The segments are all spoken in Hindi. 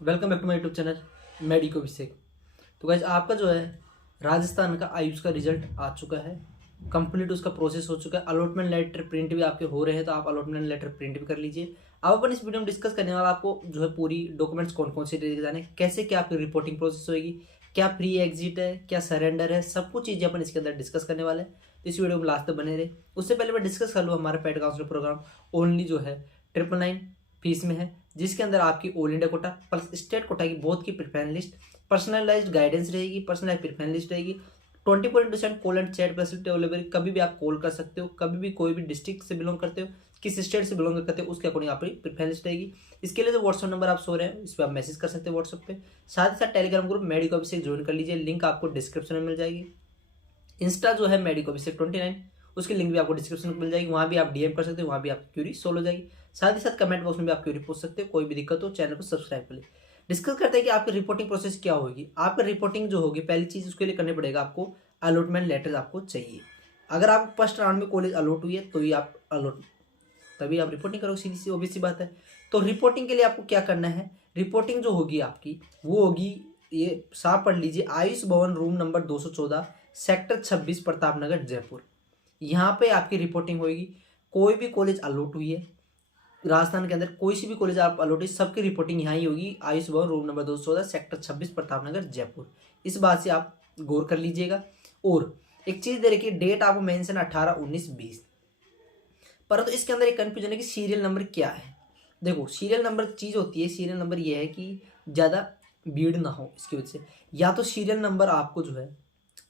Welcome back to my YouTube channel Medico Abhishek. तो गाइज आपका जो है राजस्थान का आयुष का रिजल्ट आ चुका है, कंप्लीट उसका प्रोसेस हो चुका है। अलॉटमेंट लेटर प्रिंट भी आपके हो रहे हैं, तो आप अलॉटमेंट लेटर प्रिंट भी कर लीजिए। अब अपन इस वीडियो में डिस्कस करने वाला आपको जो है पूरी डॉक्यूमेंट्स कौन कौन से लेके जाने, कैसे क्या आपकी रिपोर्टिंग प्रोसेस होगी, क्या प्री एग्जिट है, क्या सरेंडर है, सब कुछ चीज़ें अपन इसके अंदर डिस्कस करने वाले हैं। तो इस वीडियो में लास्ट तक बने रहे। उससे पहले मैं डिस्कस कर लूँ हमारा पेड काउंसलिंग प्रोग्राम ओनली जो है 999 फीस में है, जिसके अंदर आपकी all India quota plus state quota की बोथ की प्रिफरेंस लिस्ट, पर्सनलाइज्ड गाइडेंस रहेगी, पर्सनलाइज प्रिफरेंस लिस्ट रहेगी, 24/7 call and chat facility available. कभी भी आप कॉल कर सकते हो, कभी भी कोई भी डिस्ट्रिक्ट से बिलोंग करते हो, किस स्टेट से बिलोंग करते हो, उसके अकॉर्डिंग आपकी प्रिफरेंस लिस्ट रहेगी। इसके लिए जो व्हाट्सअप नंबर आप सो रहे हैं, इस पर आप मैसेज कर सकते हो व्हाट्सअप पे। साथ ही साथ टेलीग्राम ग्रुप मेडिको अभिषेक ज्वाइन कर लीजिए, लिंक आपको डिस्क्रिप्शन में मिल जाएगी। इंस्टा जो है मेडिको अभिषेक 29, उसकी लिंक भी आपको डिस्क्रिप्शन में मिल जाएगी, वहाँ भी आप डीएम कर सकते हो, वहाँ भी आपकी क्यूरी सोल्व हो जाएगी। साथ ही साथ कमेंट बॉक्स में भी आप क्यूरी पूछ सकते हो। कोई भी दिक्कत हो चैनल को सब्सक्राइब कर लीजिए। डिस्कस करते हैं कि आपकी रिपोर्टिंग प्रोसेस क्या होगी। आपका रिपोर्टिंग जो होगी, पहली चीज़ उसके लिए करनी पड़ेगा आपको अलॉटमेंट लेटर आपको चाहिए। अगर आप फर्स्ट राउंड में कॉलेज अलॉट हुई है तो ही आप अलॉट तभी आप रिपोर्टिंग करोगे, सीधी सी ओबीसी बात है। तो रिपोर्टिंग के लिए आपको क्या करना है, रिपोर्टिंग जो होगी आपकी वो होगी, ये साफ पढ़ लीजिए, Ayush Bhawan room number 214 sector 26 Pratap Nagar Jaipur. यहाँ पे आपकी रिपोर्टिंग होगी। कोई भी कॉलेज अलॉट हुई है राजस्थान के अंदर, कोई सी भी कॉलेज आप अलॉट हुई, सबकी रिपोर्टिंग यहाँ ही होगी, Ayush Bhawan room number 214 sector 26 Pratap Nagar Jaipur. इस बात से आप गौर कर लीजिएगा। और एक चीज दे रखी है, डेट आपको मेंशन 18, 19, 20। परंतु इसके अंदर एक कंफ्यूजन है कि सीरियल नंबर क्या है। देखो, सीरियल नंबर चीज होती है, सीरियल नंबर ये है कि ज़्यादा भीड़ ना हो, इसकी वजह से या तो सीरियल नंबर आपको जो है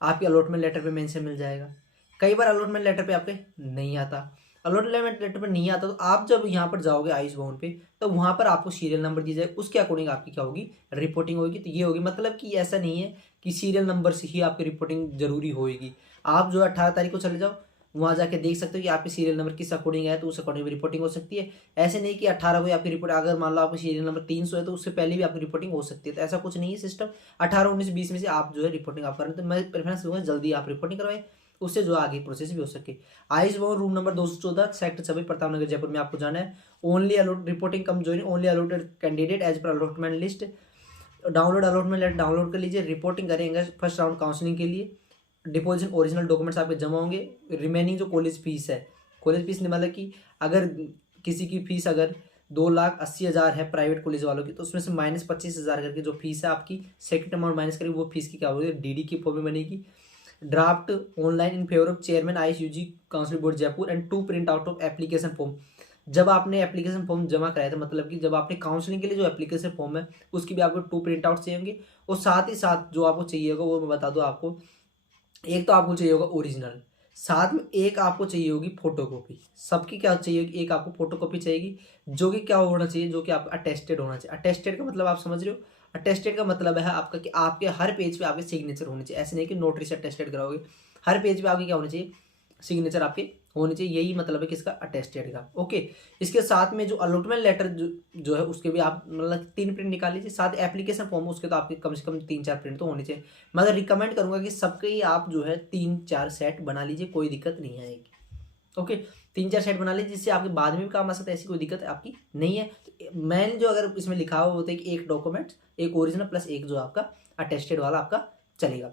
आपके अलॉटमेंट लेटर पे मेंशन मिल जाएगा। कई बार अलॉटमेंट लेटर पे आपके नहीं आता, अलॉटमेंट लेटर पे नहीं आता, तो आप जब यहाँ पर जाओगे आयुष भवन पे, तो वहाँ पर आपको सीरियल नंबर दी जाए, उसके अकॉर्डिंग आपकी क्या होगी, रिपोर्टिंग होगी। तो ये होगी, मतलब कि ऐसा नहीं है कि सीरियल नंबर से ही आपकी रिपोर्टिंग जरूरी होगी। आप जो है 18 तारीख को चले जाओ, वहाँ जाके देख सकते हो कि आपकी सीरियल नंबर किस अकॉर्डिंग है, तो उस अकॉर्डिंग भी रिपोर्टिंग हो सकती है। ऐसे नहीं कि 18 को आपकी रिपोर्ट, अगर मान लो आपका सीरियल नंबर 300 है तो उससे पहले भी आपकी रिपोर्टिंग हो सकती है। तो ऐसा कुछ नहीं है सिस्टम, 18, 19, 20 में से आप जो है रिपोर्टिंग आप करें। तो मैं प्रेफरेंस दूंगा जल्दी आप रिपोर्टिंग करवाएं, उससे जो आगे प्रोसेस भी हो सके। Ayush Bhawan room number 214 sector 26 Pratap Nagar Jaipur में आपको जाना है। Only allot reporting cum join only allotted candidate as per allotment list. Download allotment letter download कर लीजिए, रिपोर्टिंग करेंगे फर्स्ट राउंड काउंसलिंग के लिए। डिपोजिट ओरिजिनल डॉक्यूमेंट्स आपके जमा होंगे। रिमेनिंग जो कॉलेज फीस है, कॉलेज फीस मतलब कि अगर किसी की फीस अगर 2,80,000 है प्राइवेट कॉलेज वालों की, तो उसमें से -25,000 करके जो फीस है आपकी सेकंड अमाउंट माइनस करेंगे, वो फीस की क्या होगी, डीडी की फॉर्म में बनेगी। Draft online in favour of chairman ISUG council board Jaipur and 2 print out of application form. जब आपने एप्लीकेशन फॉर्म जमा कराया था, मतलब कि जब आपने काउंसलिंग के लिए जो एप्लीकेशन फॉर्म है उसकी भी आपको 2 प्रिंट आउट चाहिए होंगे। और साथ ही साथ जो आपको चाहिए होगा वो मैं बता दूं आपको, एक तो आपको चाहिए होगा ओरिजिनल, साथ में एक आपको चाहिए होगी फोटोकॉपी। सबकी क्या चाहिए होगी, एक आपको फोटोकॉपी चाहिएगी, जो कि क्या होना चाहिए, जो कि आपका अटेस्टेड होना चाहिए। अटेस्टेड का मतलब आप समझ रहे हो, अटेस्टेड का मतलब है आपका कि आपके हर पेज पे आपके सिग्नेचर होने चाहिए। ऐसे नहीं कि नोटरी से अटेस्टेड कराओगे, हर पेज पे आपके क्या होना चाहिए, सिग्नेचर आपके होने चाहिए। यही मतलब है किसका, अटेस्टेड का। ओके, इसके साथ में जो अलॉटमेंट लेटर जो है उसके भी आप मतलब 3 प्रिंट निकाल लीजिए। साथ एप्लीकेशन फॉर्म उसके तो आपके कम से कम 3-4 प्रिंट तो होने चाहिए। मैं रिकमेंड करूंगा कि सबके ही आप जो है 3-4 सेट बना लीजिए, कोई दिक्कत नहीं आएगी। ओके, 3-4 सेट बना लीजिए, जिससे आपके बाद में भी काम आ सकता है, ऐसी कोई दिक्कत आपकी नहीं है। तो मैन जो अगर इसमें लिखा हुआ होता है कि एक डॉक्यूमेंट, एक ओरिजिनल प्लस एक जो आपका अटेस्टेड वाला आपका चलेगा।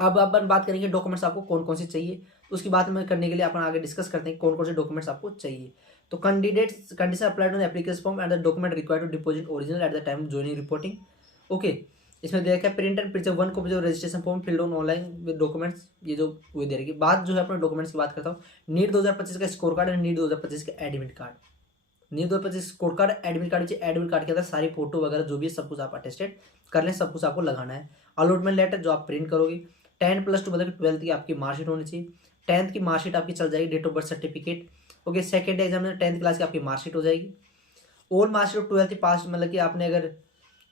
अब अपन बात करेंगे डॉक्यूमेंट्स आपको कौन कौन से चाहिए, तो उसकी बात में करने के लिए अपन आगे डिस्कस करते हैं कौन कौन से डॉक्यूमेंट्स आपको चाहिए। तो candidates condition applied on application form and the document required to deposit original at the time joining reporting. Okay, इसमें दे रखा है print and picture 1 copy of registration form filled on online with documents. ये जो वो दे रखी बात जो है अपने डॉक्यूमेंट्स की बात करता हूँ। नीट 2025 का स्कोर कार्ड एंड नीट 2025 का admit card. NEET 2025 score card, admit card, admit card के अंदर सारी फोटो वगैरह जो भी है सब कुछ आप अटेस्टेड कर लें, सब कुछ आपको लगाना है। अलॉटमेंट लेटर जो आप प्रिंट करोगे, 10+2 मतलब 12th की आपकी मार्कशीट होनी चाहिए। 10th की मार्कशीट आपकी चल जाएगी, date of birth certificate. Okay, second exam में 10th क्लास की आपकी मार्कशीट हो जाएगी। और मार्कशीट ऑफ 12th पास, मतलब कि आपने अगर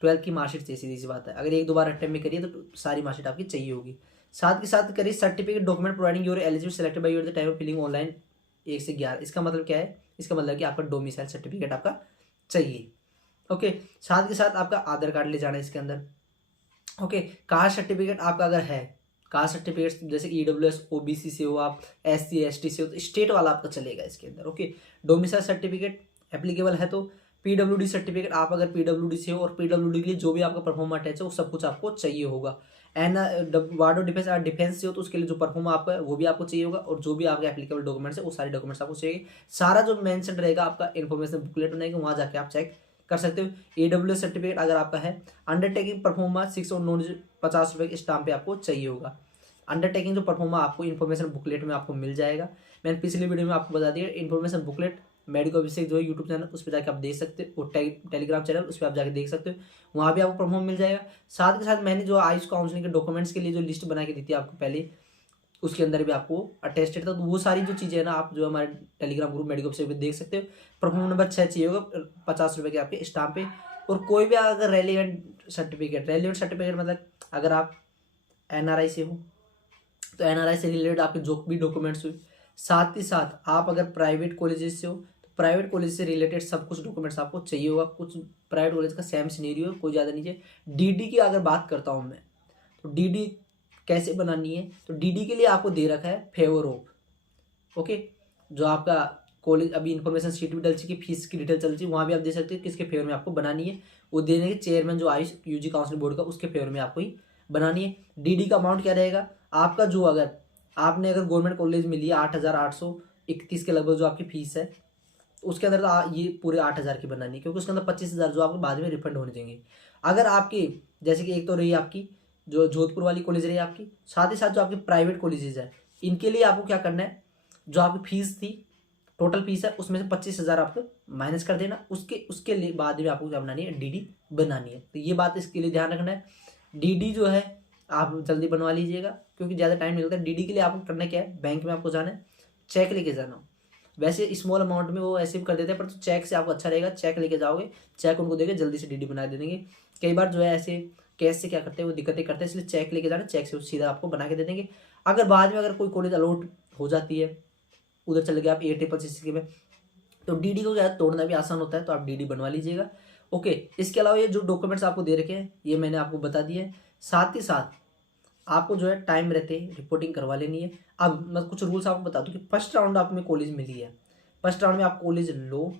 12th की मार्कशीट चाहिए, सीधी सी बात है, अगर एक दो बार अटेम्प्ट में करिए तो सारी मार्कशीट आपकी चाहिए होगी। साथ के साथ करिए certificate document providing your eligible selected by your the time of filling online 1 से 11। इसका मतलब क्या है, इसका मतलब कि आपका डोमिसाइल सर्टिफिकेट आपका चाहिए। ओके, साथ के साथ आपका आधार कार्ड ले जाना है इसके अंदर। ओके, कास्ट सर्टिफिकेट आपका अगर है, कास्ट सर्टिफिकेट जैसे ईडब्ल्यूएस ओबीसी से हो आप, SC ST से हो, तो स्टेट वाला आपका चलेगा इसके अंदर। ओके, डोमिसाइल सर्टिफिकेट एप्लीकेबल है तो पीडब्ल्यूडी सर्टिफिकेट, आप अगर पीडब्ल्यूडी से हो और पीडब्ल्यूडी के लिए जो भी आपका परफॉर्मा अटैच है वो सब कुछ आपको चाहिए होगा। An ward of defence, defence से हो तो उसके लिए जो परफॉर्मा आपका है वो भी आपको चाहिए होगा, और जो भी आपके एप्लीकेबल डॉक्यूमेंट्स है वो सारे डॉक्यूमेंट्स आपको चाहिए। सारा जो मेंशन रहेगा आपका इन्फॉर्मेशन बुकलेट बनाएगा, वहाँ जाके आप चेक कर सकते हो। AWS सर्टिफिकेट अगर आपका है, अंडरटेकिंग परफॉर्मा 6 और 950 रुपये के स्टाम्प पे आपको चाहिए होगा। अंडरटेकिंग जो परफॉर्मा आपको इन्फॉर्मेशन बुकलेट में आपको मिल जाएगा। मैंने पिछली वीडियो में आपको बता दिया, इन्फॉर्मेशन बुकलेट मेडिको अभिषेक जो है यूट्यूब चैनल, उस पर जाकर आप देख सकते हो, और टेलीग्राम चैनल उस पर आप जाकर देख सकते हो, वहाँ भी आपको परफॉर्म मिल जाएगा। साथ के साथ मैंने जो आयुष काउंसलिंग के डॉक्यूमेंट्स के लिए जो लिस्ट बना के दी थी आपको पहले, उसके अंदर भी आपको अटेस्टेड था, तो वो सारी जो चीज़ें है ना, आप जो हमारे टेलीग्राम ग्रुप मेडिको अभिषेक पे देख सकते हो। परफॉर्म नंबर 6 चाहिए होगा 50 रुपये के आपके स्टाम्प पे। और कोई भी अगर रेलिवेंट सर्टिफिकेट मतलब अगर आप NRI से हो तो NRI से रिलेटेड आपके जो भी डॉक्यूमेंट्स हुए, साथ ही साथ आप अगर प्राइवेट कॉलेजेस से हो तो प्राइवेट कॉलेज से रिलेटेड सब कुछ डॉक्यूमेंट्स आपको चाहिए होगा। कुछ प्राइवेट कॉलेज का सेम सिनेरियो, कोई ज़्यादा नहीं है। DD की अगर बात करता हूँ मैं, तो DD कैसे बनानी है, तो DD के लिए आपको दे रखा है फेवर ऑफ, ओके, जो आपका कॉलेज अभी इन्फॉर्मेशन शीट भी डल चुकी है, फीस की डिटेल चल रही है, वहाँ भी आप देख सकते हो किसके फेवर में आपको बनानी है। वो देने के चेयरमैन जो आयुष UG काउंसिल बोर्ड का, उसके फेवर में आपको ही बनानी है। DD का अमाउंट क्या रहेगा आपका, जो अगर आपने गवर्नमेंट कॉलेज में लिया 8,831 के लगभग जो आपकी फीस है, उसके अंदर तो ये पूरे 8,000 की बनानी है, क्योंकि उसके अंदर 25,000 जो आपको बाद में रिफंड होने देंगे। अगर आपकी जैसे कि एक तो रही आपकी जो जोधपुर वाली कॉलेज रही आपकी, साथ ही साथ जो आपकी प्राइवेट कॉलेजेस है, इनके लिए आपको क्या करना है, जो आपकी फीस थी टोटल फीस है उसमें से 25,000 आपको माइनस कर देना, उसके लिए बाद में आपको क्या बनानी है, DD बनानी है। तो ये बात इसके लिए ध्यान रखना है। DD जो है आप जल्दी बनवा लीजिएगा, क्योंकि ज़्यादा टाइम नहीं लगता। DD के लिए आपको करना क्या है, बैंक में आपको जाना है, चेक लेके जाना। वैसे स्मॉल अमाउंट में वो ऐसे भी कर देते हैं, पर तो चेक से आपको अच्छा रहेगा, चेक लेके जाओगे, चेक उनको देके जल्दी से DD बना दे देंगे। कई बार जो है ऐसे कैश से क्या करते हैं वो दिक्कतें करते हैं, इसलिए चेक लेके जाना, चेक से सीधा आपको बना के दे देंगे। अगर बाद में अगर कोई कॉलेज अलॉट हो जाती है, उधर चले गए आप ACCC में, तो DD को क्या तोड़ना भी आसान होता है, तो आप DD बनवा लीजिएगा। ओके, इसके अलावा ये जो डॉक्यूमेंट्स आपको दे रखे हैं ये मैंने आपको बता दिए हैं। साथ ही साथ आपको जो है टाइम रहते रिपोर्टिंग करवा लेनी है। अब मैं कुछ रूल्स आपको बता दूं कि फर्स्ट राउंड आप में कॉलेज मिली है, फर्स्ट राउंड में आप कॉलेज लो,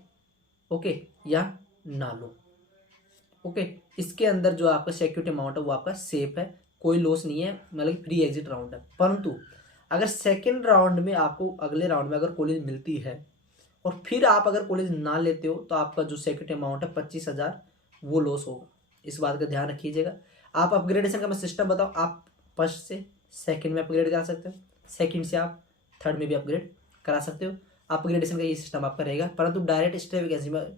ओके, या ना लो, ओके, इसके अंदर जो आपका सिक्योरिटी अमाउंट है वो आपका सेफ है, कोई लॉस नहीं है, मतलब फ्री एग्जिट राउंड है। परंतु अगर सेकेंड राउंड में आपको अगले राउंड में अगर कॉलेज मिलती है और फिर आप अगर कॉलेज ना लेते हो, तो आपका जो सिक्योरिटी अमाउंट है 25,000 वो लॉस होगा। इस बात का ध्यान रखिएगा। आप अपग्रेडेशन का मैं सिस्टम बताओ, आप फर्स्ट से सेकंड में अपग्रेड करा सकते हो, सेकंड से आप थर्ड में भी अपग्रेड करा सकते हो। अपग्रेडेशन का ये सिस्टम आपका रहेगा। परंतु डायरेक्ट स्टे वैकेंसी में,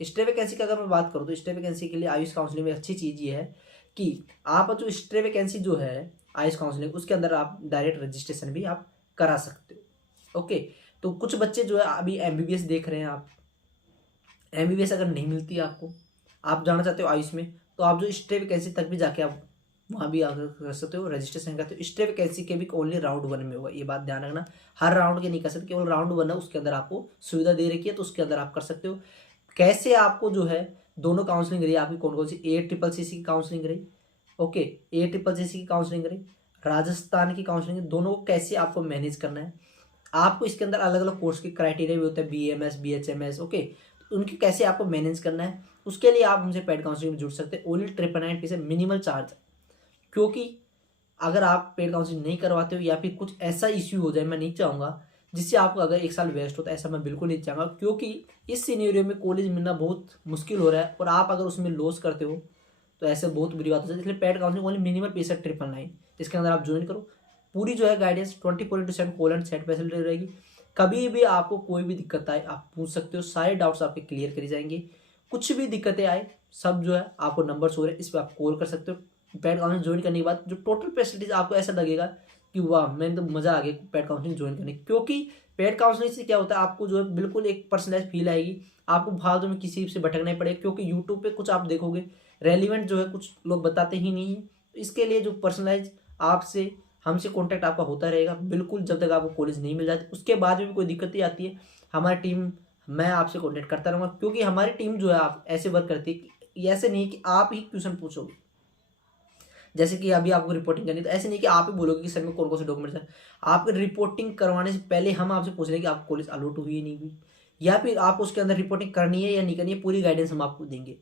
स्टे वैकेंसी की अगर मैं बात करूँ तो स्टे वैकेंसी के लिए आयुष काउंसलिंग में अच्छी चीज़ ये है कि आप जो स्टे वैकेंसी जो है आयुष काउंसलिंग, उसके अंदर आप डायरेक्ट रजिस्ट्रेशन भी आप करा सकते हो। ओके, तो कुछ बच्चे जो है अभी MBBS देख रहे हैं, आप MBBS अगर नहीं मिलती है आपको, आप जाना चाहते हो आयुष में, तो आप जो स्टे वैकेंसी तक भी जाके आप वहाँ भी आकर कर सकते हो, रजिस्ट्रेशन करते हो। स्टे वैकेंसी के भी ओनली राउंड 1 में होगा, ये बात ध्यान रखना। हर राउंड के नहीं कर सकते, केवल राउंड 1 है, उसके अंदर आपको सुविधा दे रखी है, तो उसके अंदर आप कर सकते हो। कैसे आपको जो है दोनों काउंसलिंग रही आपकी, कौन कौन सी, ACCC की काउंसलिंग रही, ओके, ACCC की काउंसलिंग रही, राजस्थान की काउंसलिंग, दोनों को कैसे आपको मैनेज करना है। आपको इसके अंदर अलग अलग कोर्स के क्राइटेरिया भी होते हैं, BMS BHMS, ओके, तो उनकी कैसे आपको मैनेज करना है, उसके लिए आप हमसे पेड काउंसलिंग में जुड़ सकते हैं। ओनली 999 फीस है, मिनिमल चार्ज। क्योंकि अगर आप पेड काउंसलिंग नहीं करवाते हो या फिर कुछ ऐसा इश्यू हो जाए, मैं नहीं चाहूँगा जिससे आपको अगर 1 साल वेस्ट हो, तो ऐसा मैं बिल्कुल नहीं चाहूँगा, क्योंकि इस सिनेरियो में कॉलेज मिलना बहुत मुश्किल हो रहा है, और आप अगर उसमें लॉस करते हो तो ऐसे बहुत बुरी बात हो जाती है। इसलिए paid counselling only minimal fees है 999, इसके अंदर आप ज्वाइन करो। पूरी जो है guidance 24/7 call and chat facility रहेगी। कभी भी आपको कोई भी दिक्कत आए आप पूछ सकते हो, सारे डाउट्स आपके क्लियर करी जाएंगे। कुछ भी दिक्कतें आए, सब जो है आपको नंबर्स हो रहे हैं, इस पर आप कॉल कर सकते हो। पेड काउंसलिंग ज्वाइन करने के बाद जो टोटल फैसिलिटीज आपको ऐसा लगेगा कि वाह, मैंने तो मज़ा आ गया पेड काउंसलिंग ज्वाइन करने, क्योंकि पेड काउंसलिंग से क्या होता है, आपको जो है बिल्कुल एक पर्सनलाइज फील आएगी, आपको फालतू में किसी से भटकना ही पड़ेगा। क्योंकि यूट्यूब पे कुछ आप देखोगे रेलिवेंट जो है कुछ लोग बताते ही नहीं है, तो इसके लिए जो पर्सनलाइज आपसे हमसे कांटेक्ट आपका होता रहेगा बिल्कुल, जब तक आपको कॉलेज नहीं मिल जाती। उसके बाद भी कोई दिक्कत आती है, हमारी टीम, मैं आपसे कांटेक्ट करता रहूँगा, क्योंकि हमारी टीम जो है आप ऐसे वर्क करती है, ऐसे नहीं कि आप ही क्वेश्चन पूछोगे, जैसे कि अभी आपको रिपोर्टिंग करनी है, तो ऐसे नहीं कि आप ही बोलोगे कि सर में कौन कौन से डॉक्यूमेंट्स हैं। आपको रिपोर्टिंग करवाने से पहले हम आपसे पूछ रहे हैं कि आप कॉलेज अलॉट हुई नहीं हुई, या फिर आप उसके अंदर रिपोर्टिंग करनी है या नहीं करनी है, पूरी गाइडेंस हम आपको देंगे।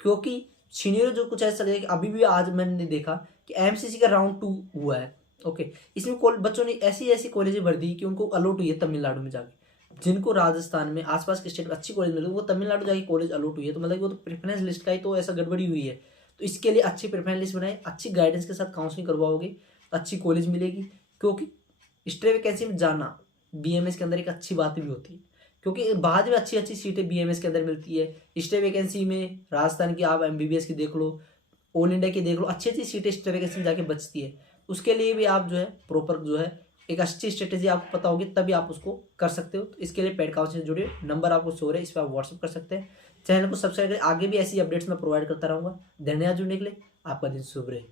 क्योंकि सीनियर जो कुछ ऐसा लगेगा कि अभी भी आज मैंने देखा कि एमसीसी का राउंड 2 हुआ है। ओके, इसमें बच्चों ने ऐसी ऐसी कॉलेजें भर दी कि उनको अलॉट हुई है तमिलनाडु में जाके। जिनको राजस्थान में आसपास के स्टेट में अच्छी कॉलेज मिली, वो तमिलनाडु जाके कॉलेज अलॉट हुई है। तो मतलब वो तो प्रेफरेंस लिस्ट का ही तो ऐसा गड़बड़ी हुई है। तो इसके लिए अच्छी प्रेफरेंस लिस्ट बनाए, अच्छी गाइडेंस के साथ काउंसलिंग करवाओगे, अच्छी कॉलेज मिलेगी। क्योंकि स्ट्रे वैकेंसी में जाना बीएमएस के अंदर एक अच्छी बात भी होती है, क्योंकि बाद में अच्छी अच्छी सीटें बीएमएस के अंदर मिलती है। स्टे वैकेंसी में राजस्थान की आप एमबीबीएस की देख लो, ऑल इंडिया की देख लो, अच्छी अच्छी सीटें स्टे वैकेंसी में जाके बचती है। उसके लिए भी आप जो है प्रॉपर जो है एक अच्छी स्ट्रेटेजी आपको पता होगी, तभी आप उसको कर सकते हो। तो इसके लिए पेड काउंसलिंग से जुड़े नंबर आपको शो है, इस पर आप व्हाट्सअप कर सकते हैं। चैनल को सब्सक्राइब करें, आगे भी ऐसी अपडेट्स मैं प्रोवाइड करता रहूँगा। धन्यवाद जुड़ने के लिए, आपका दिन शुभ रहे।